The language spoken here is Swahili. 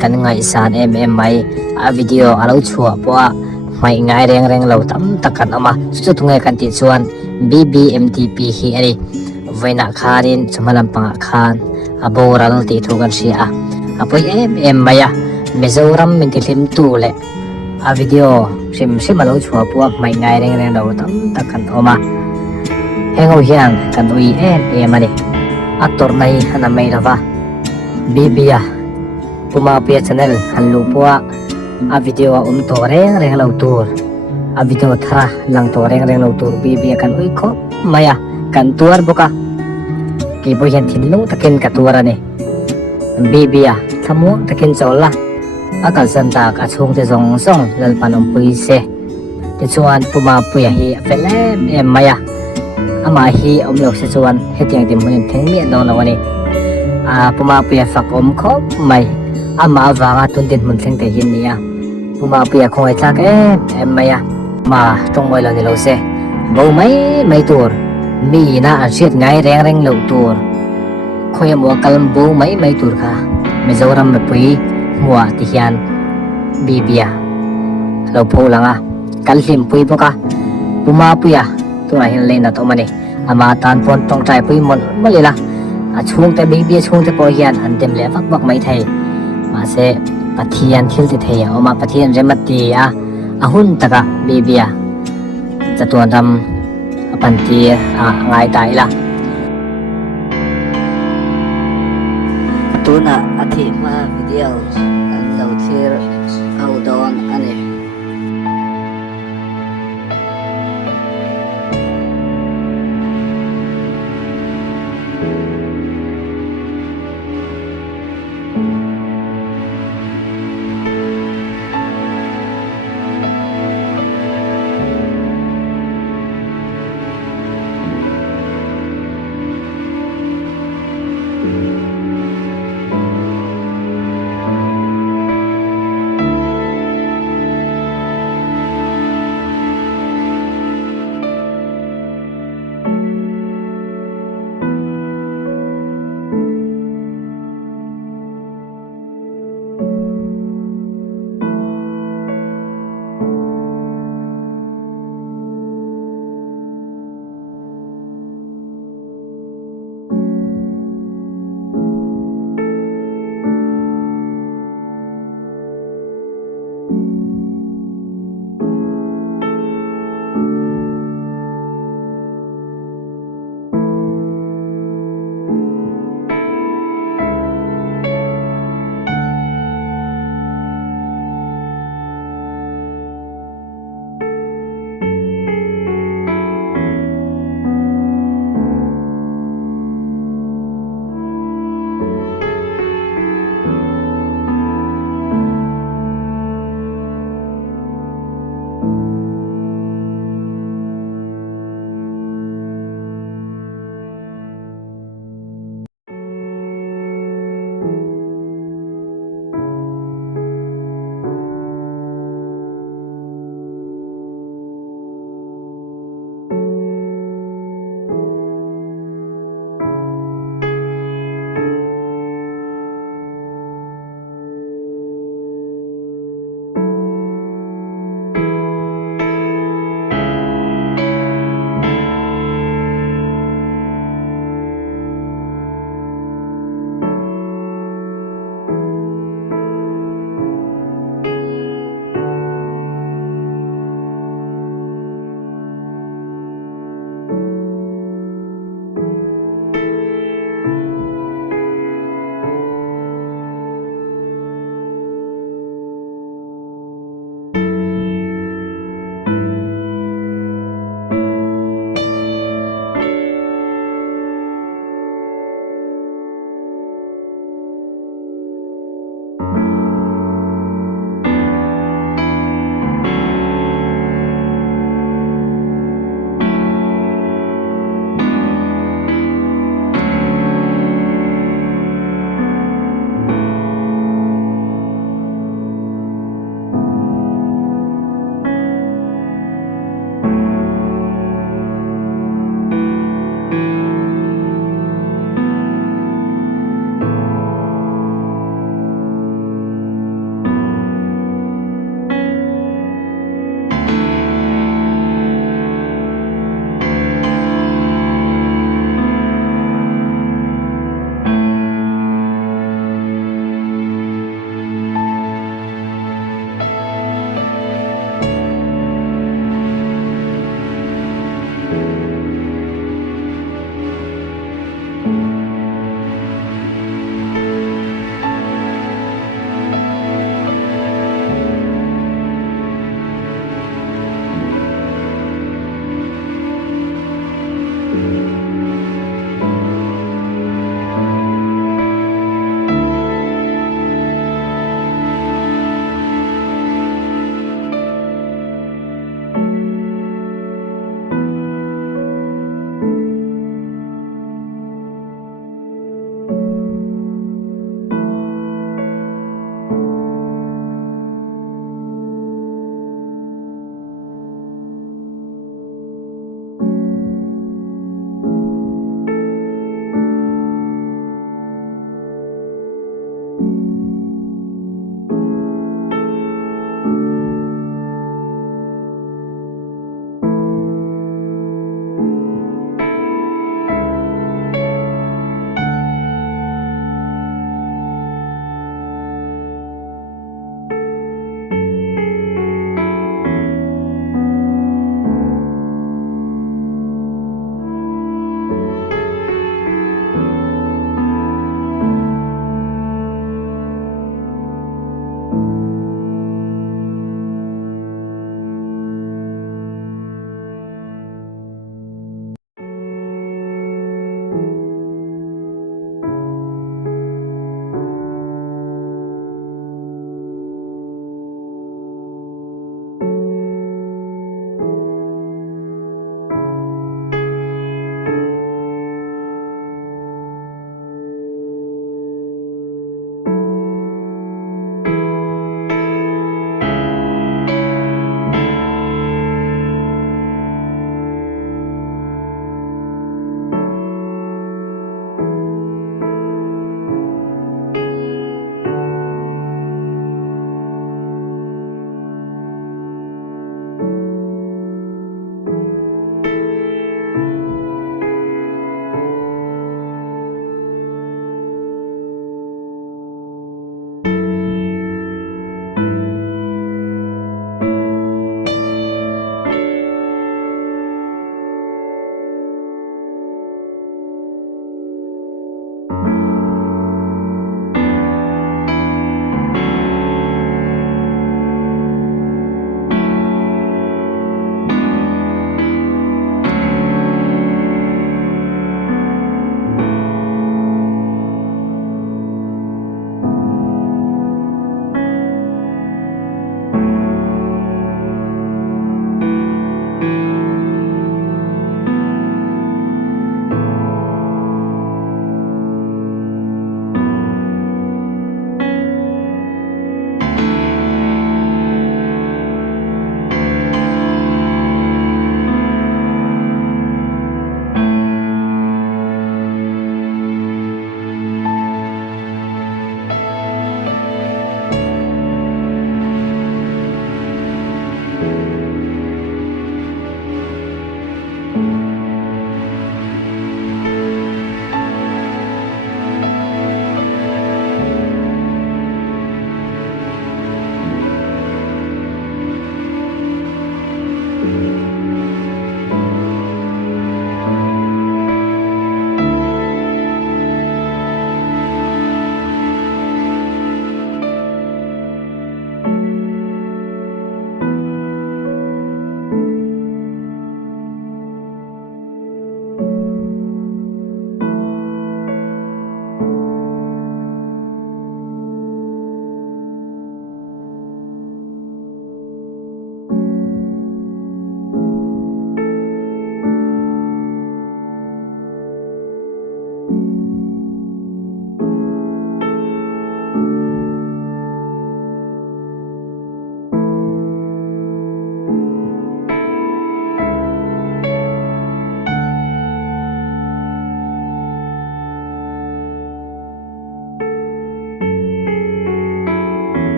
kan ngai san em mai a video alo chua po mai ngai reng lo tam takan ama chu thungai kan ti chuan BBMTP hi ani voina kharin chumalam panga khan aboral ti thugan sia apoi em maya Mizoram min ti hlim tu le a video sim alo chua po mai ngai reng lo tam takan oma hengo hian kan ui em ani actor nai hana mai lava Bibia Puma Pia channel hanlu puwa a video to reng lo tur a video thara lang to reng lo tur Bibia kan ui ko maya kan tuar boka ki bo hian thinlu takin ka tuara ni Bibia thamu takin chola a kal san ta ka chung te zong song lal panom pui se te chuan Puma Pia hi felem em maya ama hi omlok se chuan hetiang dim hunin thengmi no lawani a Puma Pia fak kho mai ama wanga tundin mun thleng te hin nia Puma Pia khoi tlak em maya ma tong moi lo ni lo se bo mai tur mi na a siat ngai reng lo tur khoi mo kalm bo mai tur kha Mizoram me pui muwa ti hian Bibia lo pho langa kal hlim pui boka Puma Pia tura hin le na to mani ama tan pon tong trai pui mon malila a chung te Bibia chung te po hian an dem le vak mai thai ma se pathian thil ti thei oma pathian remati a hun taka Bibia chatuan ram panti ngai tai la tuna athi ma video an lo thir au don